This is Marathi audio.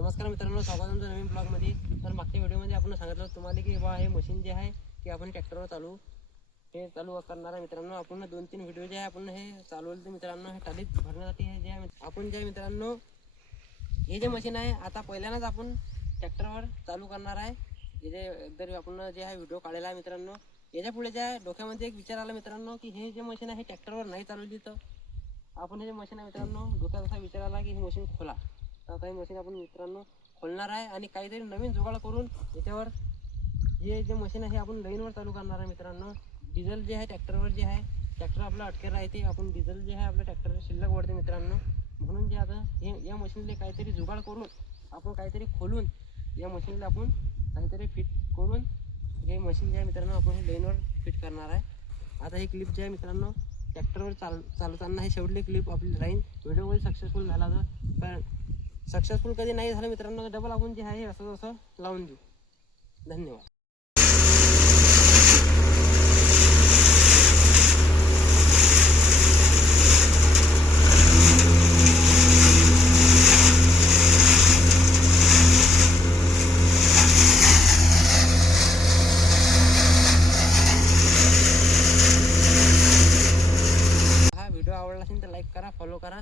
नमस्कार मित्रांनो, स्वागत आहे तुमचं नवीन ब्लॉगमध्ये. तर मागच्या व्हिडिओमध्ये आपण सांगितलं तुम्हाला की बा हे मशीन जे आहे की आपण ट्रॅक्टरवर चालू करणार आहे. मित्रांनो आपण 2-3 व्हिडिओ जे आहे आपण हे चालवले तर मित्रांनो हे टालीत भरण्यासाठी हे जे आहे आपण जे मित्रांनो हे जे मशीन आहे आता पहिल्यांदाच आपण ट्रॅक्टरवर चालू करणार आहे. हे जे एकदा आपण जे आहे व्हिडिओ काढलेला आहे मित्रांनो, याच्या पुढे जे डोक्यामध्ये एक विचार आला मित्रांनो की हे जे मशीन आहे ट्रॅक्टरवर नाही चालवली तर आपण हे जे मशीन आहे मित्रांनो डोक्यात असा विचार आला की ही मशीन खोला. तर काही मशीन आपण मित्रांनो खोलणार आहे आणि काहीतरी नवीन जुगाड करून याच्यावर हे जे मशीन आहे आपण लाईनवर चालू करणार आहे मित्रांनो. डिझेल जे आहे ट्रॅक्टरवर जे आहे ट्रॅक्टर आपला अटकेला राहते, आपण डिझेल जे आहे आपल्या ट्रॅक्टर शिल्लक वाढते मित्रांनो. म्हणून जे आता हे या मशीनला काहीतरी जुगाड करून आपण काहीतरी खोलून या मशीनला आपण काहीतरी फिट करून हे मशीन जे आहे मित्रांनो आपण हे लाईनवर फिट करणार आहे. आता ही क्लिप जे आहे मित्रांनो ट्रॅक्टरवर चालवताना हे शेवटली क्लिप आपली राहील. व्हिडिओमध्ये सक्सेसफुल झाला तर सक्सेसफुल कधी नाही झालं मित्रांनो डबल आपण जे आहे असं लावून देऊ. धन्यवाद. हा व्हिडिओ आवडला असेल तर लाईक करा, फॉलो करा.